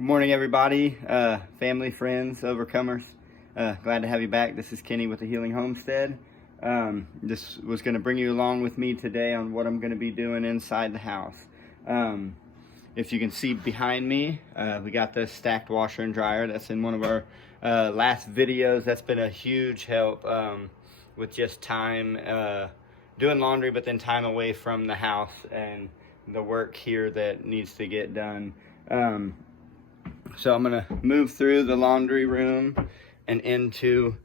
Good morning, everybody, family, friends, overcomers. Glad to have you back. This is Kenny with the Healing Homestead. This was going to bring you along with me today on what I'm going to be doing inside the house. If you can see behind me, we got the stacked washer and dryer. That's in one of our last videos. That's been a huge help with just time doing laundry, but then time away from the house and the work here that needs to get done. So I'm gonna move through the laundry room and into,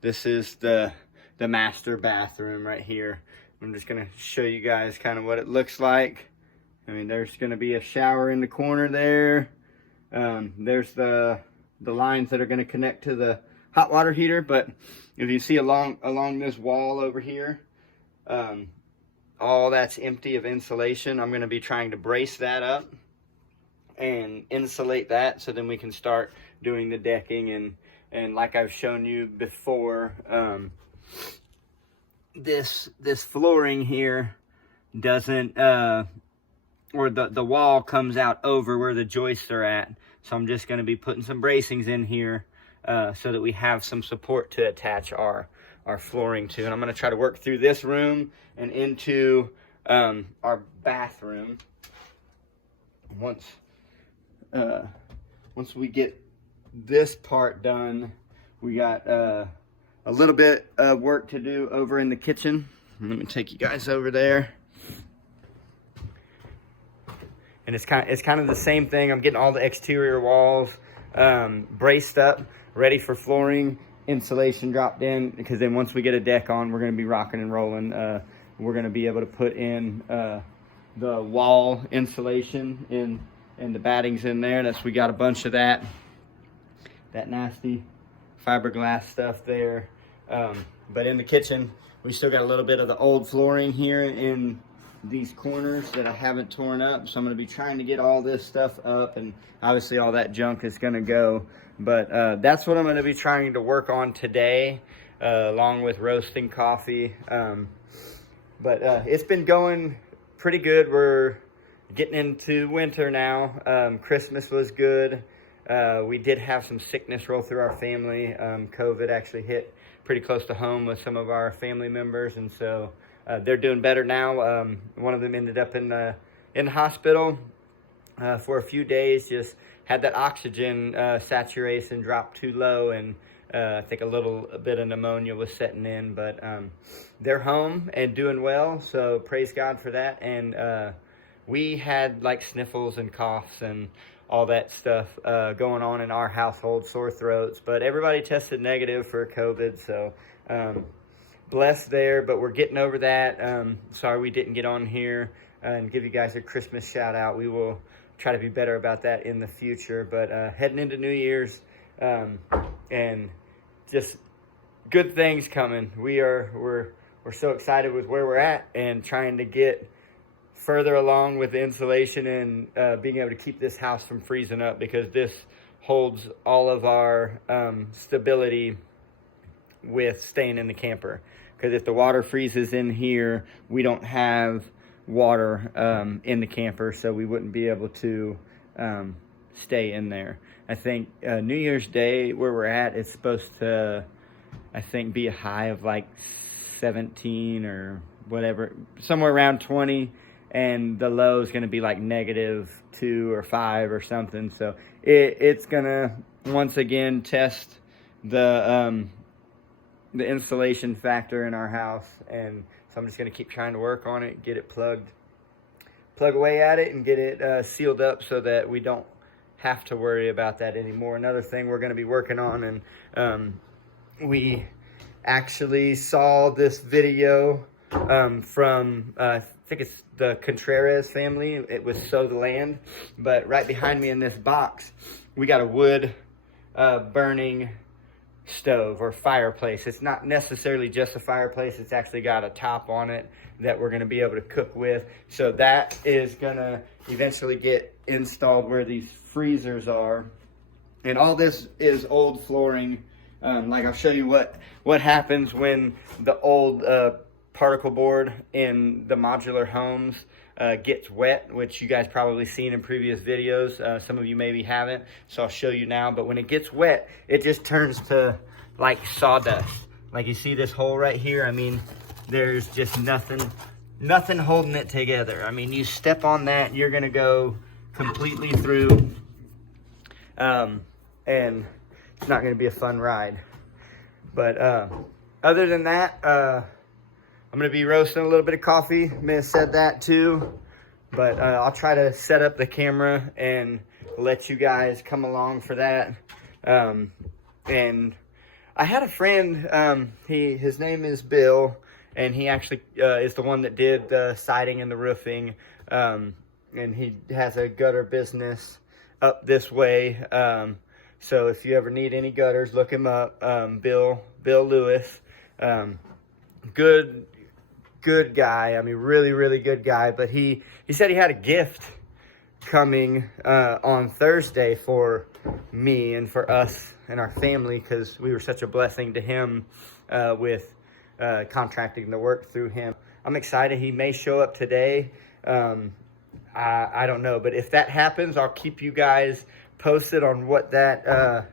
this is the master bathroom right here. I'm just gonna show you guys kind of what it looks like. I mean, there's gonna be a shower in the corner there. There's the lines that are gonna connect to the hot water heater, but if you see along this wall over here, all that's empty of insulation. I'm gonna be trying to brace that up and insulate that, so then we can start doing the decking. And like I've shown you before, this flooring here doesn't or the wall comes out over where the joists are at, so I'm just going to be putting some bracings in here so that we have some support to attach our flooring to. And I'm going to try to work through this room and into our bathroom. Once we get this part done, we got a little bit of work to do over in the kitchen. Let me take you guys over there. And it's kind of the same thing. I'm getting all the exterior walls braced up, ready for flooring, insulation dropped in, because then once we get a deck on, we're going to be rocking and rolling. We're going to be able to put in the wall insulation in. And the batting's in there. We got a bunch of that nasty fiberglass stuff there. But in the kitchen, we still got a little bit of the old flooring here in these corners that I haven't torn up. So I'm going to be trying to get all this stuff up, and obviously all that junk is going to go. But that's what I'm going to be trying to work on today, along with roasting coffee. But it's been going pretty good. We're getting into winter now. Christmas was good. We did have some sickness roll through our family. COVID actually hit pretty close to home with some of our family members, and so they're doing better now. One of them ended up in the hospital for a few days. Just had that oxygen saturation drop too low, and I think a little bit of pneumonia was setting in. But they're home and doing well, so praise God for that. And we had like sniffles and coughs and all that stuff going on in our household, sore throats, but everybody tested negative for COVID, so blessed there. But we're getting over that. Sorry we didn't get on here and give you guys a Christmas shout out. We will try to be better about that in the future. But heading into New Year's, and just good things coming. We're so excited with where we're at and trying to get further along with the insulation and being able to keep this house from freezing up, because this holds all of our stability with staying in the camper. Because if the water freezes in here, we don't have water in the camper, so we wouldn't be able to stay in there. I think New Year's Day, where we're at, it's supposed to, I think, be a high of like 17 or whatever, somewhere around 20. And the low is going to be like -2 or 5 or something. So it's going to once again test the insulation factor in our house. And so I'm just going to keep trying to work on it, get it plug away at it, and get it sealed up so that we don't have to worry about that anymore. Another thing we're going to be working on, and we actually saw this video from I think it's the Contreras family. It was Sow the Land. But right behind me in this box, we got a wood burning stove or fireplace. It's not necessarily just a fireplace. It's actually got a top on it that we're going to be able to cook with. So that is going to eventually get installed where these freezers are. And all this is old flooring. Like I'll show you what happens when the old particle board in the modular homes gets wet, which you guys probably seen in previous videos. Some of you maybe haven't, so I'll show you now. But when it gets wet, it just turns to like sawdust. Like you see this hole right here. I mean, there's just nothing holding it together. I mean, you step on that, you're gonna go completely through, and it's not gonna be a fun ride. But other than that, I'm gonna be roasting a little bit of coffee. May have said that too, but I'll try to set up the camera and let you guys come along for that. And I had a friend, his name is Bill, and he actually is the one that did the siding and the roofing, and he has a gutter business up this way. So if you ever need any gutters, look him up, Bill Lewis. Good guy. I mean, really good guy. But he said he had a gift coming on Thursday for me and for us and our family, because we were such a blessing to him with contracting the work through him. I'm excited. He may show up today. I don't know, but if that happens, I'll keep you guys posted on what that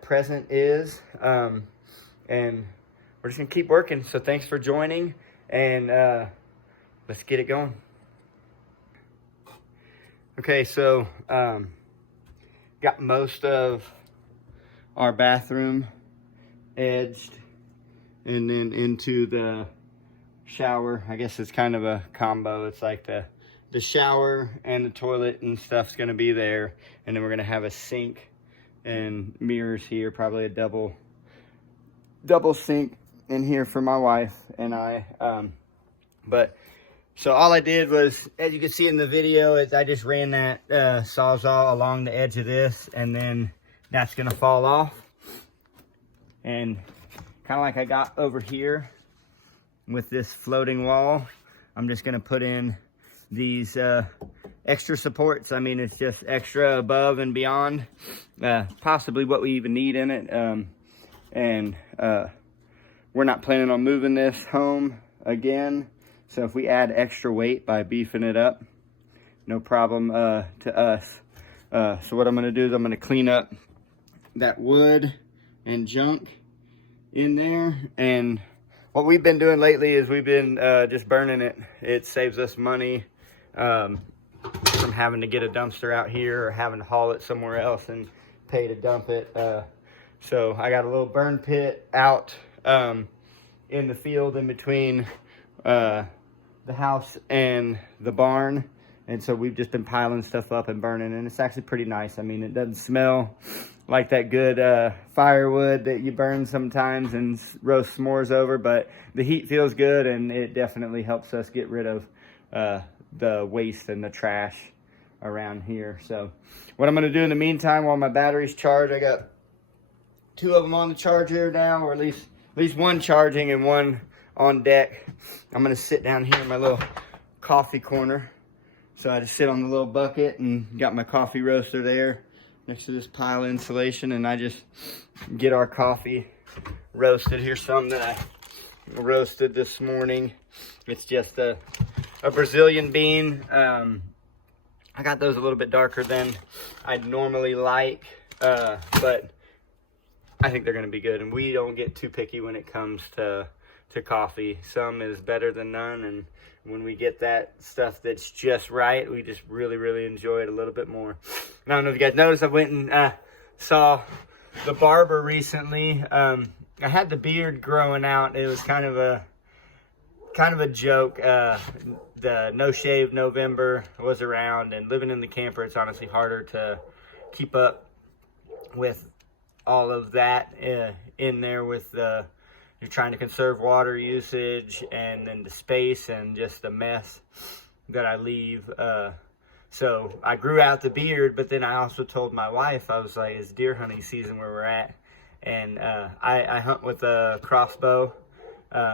present is. And we're just gonna keep working. So thanks for joining, and let's get it going. Okay, so got most of our bathroom edged, and then into the shower. I guess it's kind of a combo. It's like the shower and the toilet and stuff's gonna be there, and then we're gonna have a sink and mirrors here, probably a double sink in here for my wife and I. But so all I did was, as you can see in the video, is I just ran that Sawzall along the edge of this, and then that's gonna fall off. And kind of like I got over here with this floating wall, I'm just gonna put in these extra supports. I mean, it's just extra above and beyond possibly what we even need in it. And we're not planning on moving this home again, so if we add extra weight by beefing it up, no problem to us. So what I'm gonna do is I'm gonna clean up that wood and junk in there. And what we've been doing lately is we've been just burning it. It saves us money from having to get a dumpster out here or having to haul it somewhere else and pay to dump it. So I got a little burn pit out in the field in between the house and the barn. And so we've just been piling stuff up and burning, and it's actually pretty nice. I mean, it doesn't smell like that good firewood that you burn sometimes and roast s'mores over, but the heat feels good, and it definitely helps us get rid of the waste and the trash around here. So what I'm gonna do in the meantime, while my battery's charged, I got 2 of them on the charger now, or at least one charging and one on deck. I'm gonna sit down here in my little coffee corner. So I just sit on the little bucket and got my coffee roaster there next to this pile of insulation, and I just get our coffee roasted. Here's some that I roasted this morning. It's just a Brazilian bean. I got those a little bit darker than I'd normally like, but I think they're gonna be good. And we don't get too picky when it comes to coffee. Some is better than none, and when we get that stuff that's just right, we just really enjoy it a little bit more. And I don't know if you guys noticed, I went and saw the barber recently. I had the beard growing out. It was kind of a joke. The No Shave November was around, and living in the camper, it's honestly harder to keep up with all of that in there with you're trying to conserve water usage, and then the space and just the mess that I leave. So I grew out the beard, but then I also told my wife, I was like, it's deer hunting season where we're at. And I hunt with a crossbow,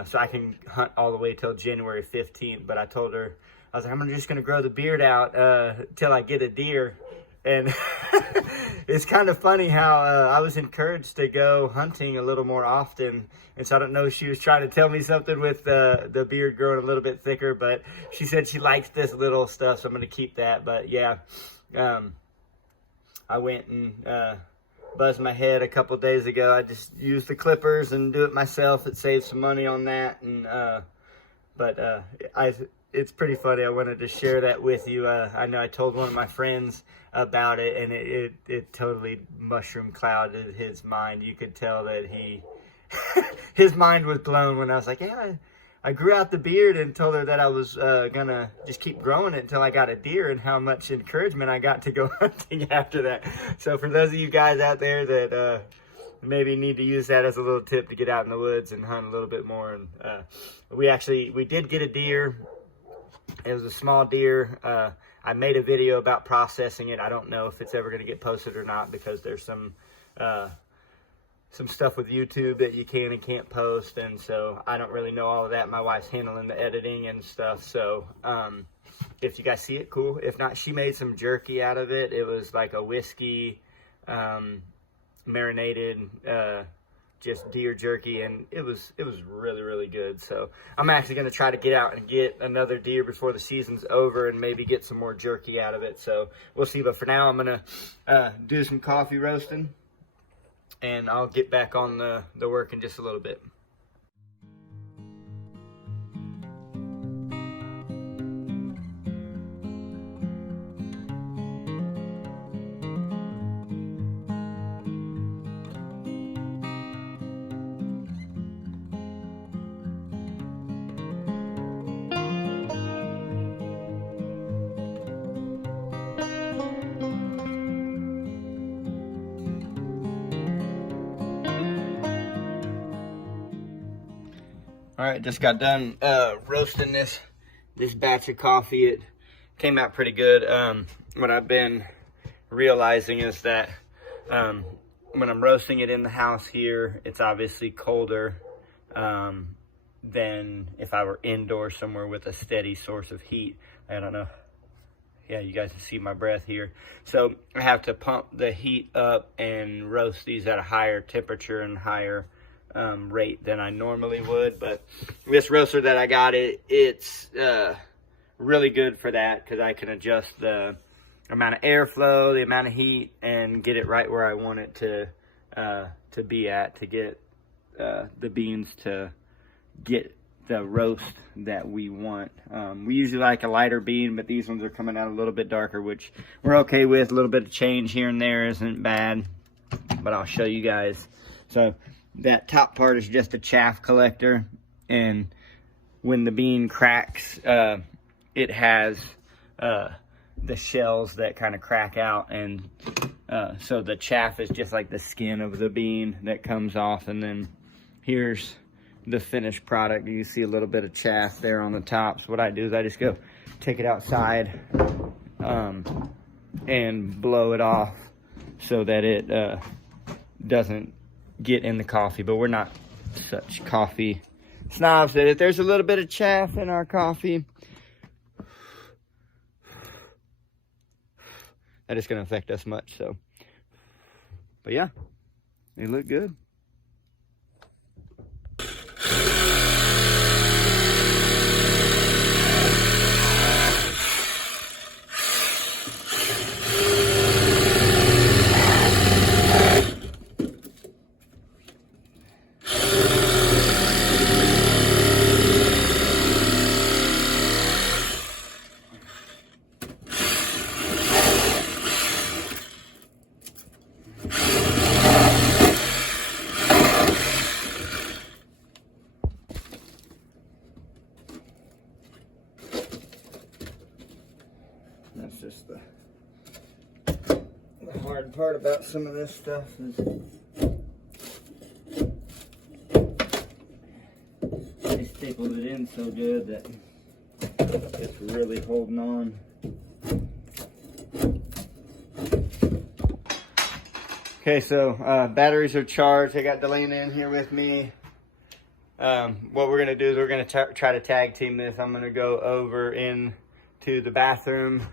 so I can hunt all the way till January 15th. But I told her, I was like, I'm just gonna grow the beard out till I get a deer. And it's kind of funny how I was encouraged to go hunting a little more often. And so I don't know if she was trying to tell me something with the beard growing a little bit thicker, but she said she likes this little stuff, so I'm going to keep that. But yeah, I went and buzzed my head a couple days ago. I just used the clippers and do it myself. It saves some money on that. And it's pretty funny. I wanted to share that with you. I know I told one of my friends about it, and it totally mushroom clouded his mind. You could tell that his mind was blown when I was like, yeah, I grew out the beard, and told her that I was gonna just keep growing it until I got a deer, and how much encouragement I got to go hunting after that. So for those of you guys out there that maybe need to use that as a little tip to get out in the woods and hunt a little bit more. And we did get a deer. It was a small deer. I made a video about processing it. I don't know if it's ever going to get posted or not, because there's some stuff with YouTube that you can and can't post, and so I don't really know all of that. My wife's handling the editing and stuff, so if you guys see it, cool. If not, she made some jerky out of it. It was like a whiskey marinated just deer jerky, and it was really, really good. So I'm actually going to try to get out and get another deer before the season's over, and maybe get some more jerky out of it. So we'll see. But for now, I'm going to do some coffee roasting, and I'll get back on the work in just a little bit. All right, just got done roasting this batch of coffee. It came out pretty good. What I've been realizing is that when I'm roasting it in the house here, it's obviously colder than if I were indoors somewhere with a steady source of heat. I don't know. Yeah, you guys can see my breath here. So I have to pump the heat up and roast these at a higher temperature and higher rate than I normally would. But this roaster that I got, it's really good for that, because I can adjust the amount of airflow, the amount of heat, and get it right where I want it to be at, to get the beans to get the roast that we want. We usually like a lighter bean, but these ones are coming out a little bit darker, which we're okay with. A little bit of change here and there isn't bad, but I'll show you guys. So that top part is just a chaff collector, and when the bean cracks, it has the shells that kind of crack out, and so the chaff is just like the skin of the bean that comes off. And then here's the finished product. You see a little bit of chaff there on the top. So what I do is I just go take it outside and blow it off so that it doesn't get in the coffee. But we're not such coffee snobs that if there's a little bit of chaff in our coffee, that is going to affect us much. So, but yeah, they look good. That's just the hard part about some of this stuff is they stapled it in so good that it's really holding on. Okay, so batteries are charged. I got Delana in here with me. What we're gonna do is we're gonna try to tag team this. I'm gonna go over in to the bathroom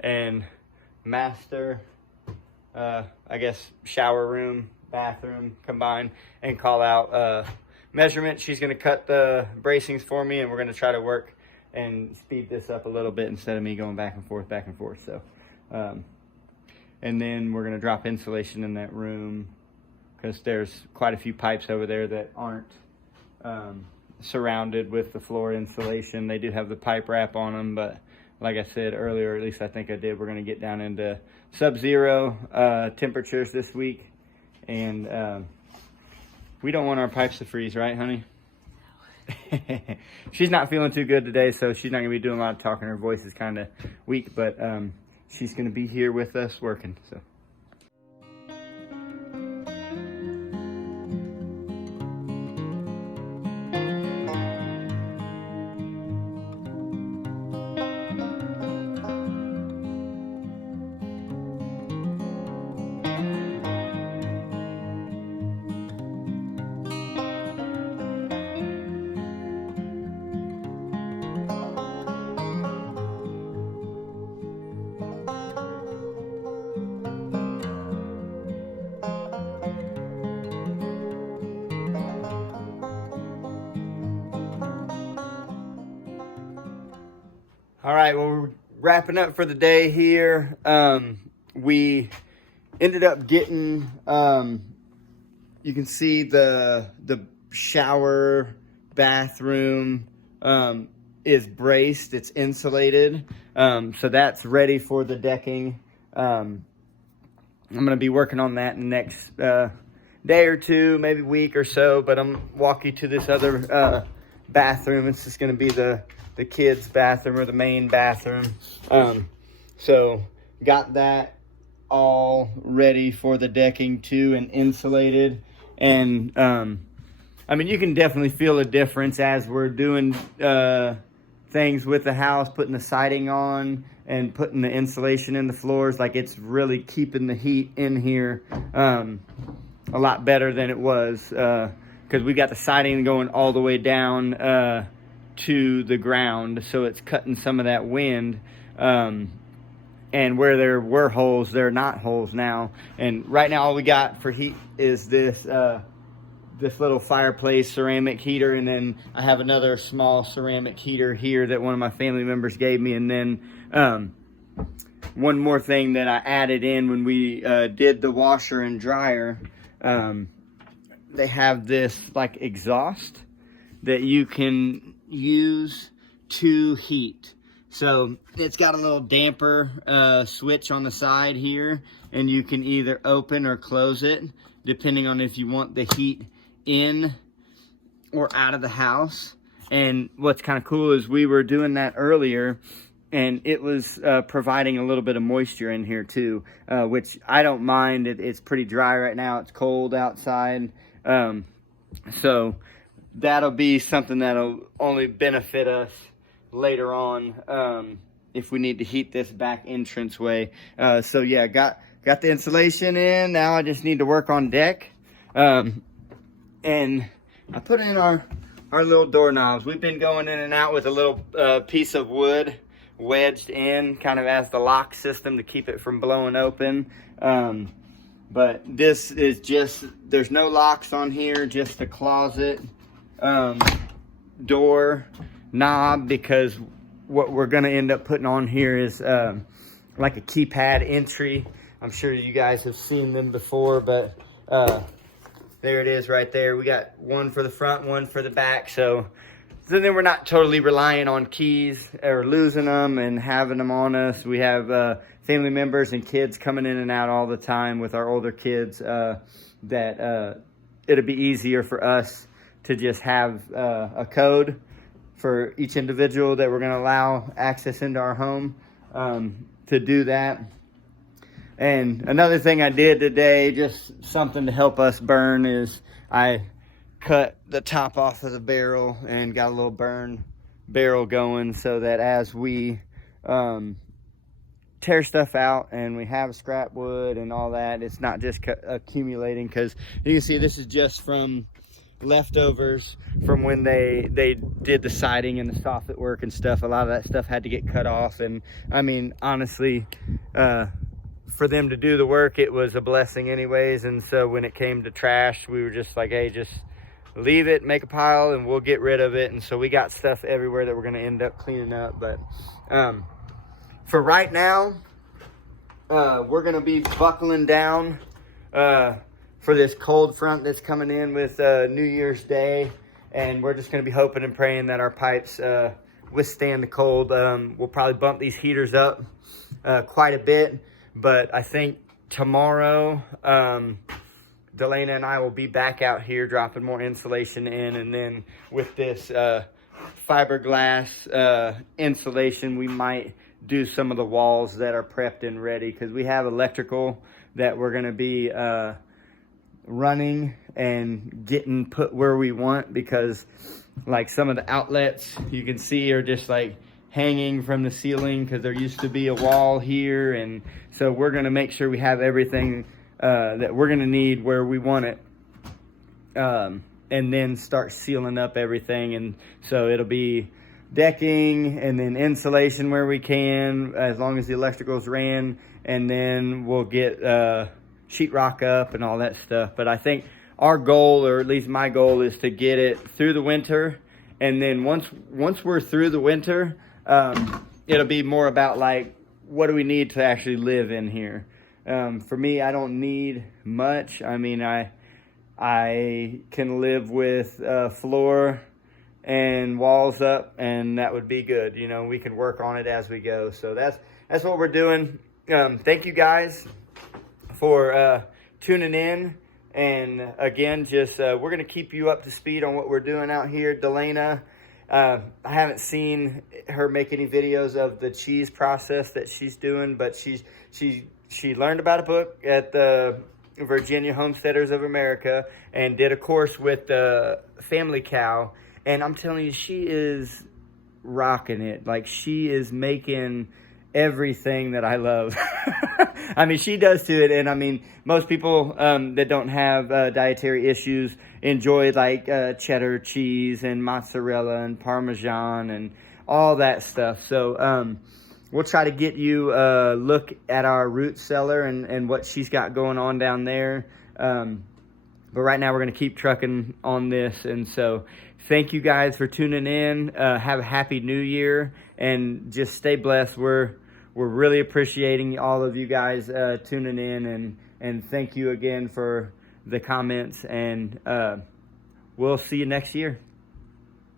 and master, I guess, shower room, bathroom combined, and call out measurement. She's going to cut the bracings for me, and we're going to try to work and speed this up a little bit instead of me going back and forth. So, and then we're going to drop insulation in that room because there's quite a few pipes over there that aren't surrounded with the floor insulation. They do have the pipe wrap on them, but like I said earlier, at least I think I did, we're going to get down into sub-zero temperatures this week, and we don't want our pipes to freeze, right, honey? She's not feeling too good today, so she's not going to be doing a lot of talking. Her voice is kind of weak, but she's going to be here with us working. So. All right, well, we're wrapping up for the day here. We ended up getting, you can see the shower bathroom is braced, it's insulated. So that's ready for the decking. I'm going to be working on that in the next day or two, maybe week or so, but I'm walking you to this other bathroom. It's just going to be the kids' bathroom, or the main bathroom. So got that all ready for the decking too, and insulated. And I mean, you can definitely feel a difference as we're doing things with the house, putting the siding on and putting the insulation in the floors. Like, it's really keeping the heat in here a lot better than it was, because we got the siding going all the way down to the ground, so it's cutting some of that wind, and where there were holes, there are not holes now. And right now all we got for heat is this this little fireplace ceramic heater, and then I have another small ceramic heater here that one of my family members gave me. And then one more thing that I added in when we did the washer and dryer, they have this like exhaust that you can use to heat. So it's got a little damper switch on the side here, and you can either open or close it depending on if you want the heat in or out of the house. And what's kind of cool is we were doing that earlier, and it was providing a little bit of moisture in here too, which I don't mind. It's pretty dry right now. It's cold outside, so that'll be something that'll only benefit us later on if we need to heat this back entranceway. So yeah, got the insulation in. Now I just need to work on deck. And I put in our little doorknobs. We've been going in and out with a little piece of wood wedged in, kind of as the lock system to keep it from blowing open. But this is just, there's no locks on here, just a closet door knob, because what we're going to end up putting on here is like a keypad entry. I'm sure you guys have seen them before, but there it is right there. We got one for the front, one for the back, so then we're not totally relying on keys or losing them and having them on us. We have family members and kids coming in and out all the time with our older kids, that it'll be easier for us to just have a code for each individual that we're going to allow access into our home, to do that. And another thing I did today, just something to help us burn, is I cut the top off of the barrel and got a little burn barrel going, so that as we tear stuff out and we have scrap wood and all that, it's not just accumulating. Because you can see this is just from leftovers from when they did the siding and the soffit work and stuff. A lot of that stuff had to get cut off, and I mean, honestly, for them to do the work, it was a blessing anyways. And so when it came to trash, we were just like, hey, just leave it, make a pile, and we'll get rid of it. And so we got stuff everywhere that we're going to end up cleaning up. But for right now, we're going to be buckling down for this cold front that's coming in with New Year's Day. And we're just going to be hoping and praying that our pipes withstand the cold. We'll probably bump these heaters up quite a bit. But I think tomorrow, Delana and I will be back out here dropping more insulation in. And then with this fiberglass insulation, we might do some of the walls that are prepped and ready, because we have electrical that we're going to be running and getting put where we want, because like some of the outlets you can see are just like hanging from the ceiling because there used to be a wall here. And so we're going to make sure we have everything that we're going to need where we want it, and then start sealing up everything. And so it'll be decking and then insulation where we can, as long as the electricals ran, and then we'll get sheetrock up and all that stuff. But I think our goal, or at least my goal, is to get it through the winter. And then once we're through the winter, it'll be more about like, what do we need to actually live in here? For me, I don't need much. I mean, I can live with floor and walls up, and that would be good. You know, we can work on it as we go. So that's what we're doing. Thank you guys for tuning in. And again, just we're going to keep you up to speed on what we're doing out here. Delana, I haven't seen her make any videos of the cheese process that she's doing, but she learned about a book at the Virginia Homesteaders of America and did a course with the Family Cow. And I'm telling you, she is rocking it. Like, she is making everything that I love. I mean, she does to it. And I mean, most people that don't have dietary issues enjoy like cheddar cheese and mozzarella and Parmesan and all that stuff. So we'll try to get you a look at our root cellar and what she's got going on down there. But right now we're going to keep trucking on this. And so thank you guys for tuning in. Have a happy new year, and just stay blessed. We're really appreciating all of you guys tuning in, and thank you again for the comments, and we'll see you next year.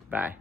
Bye.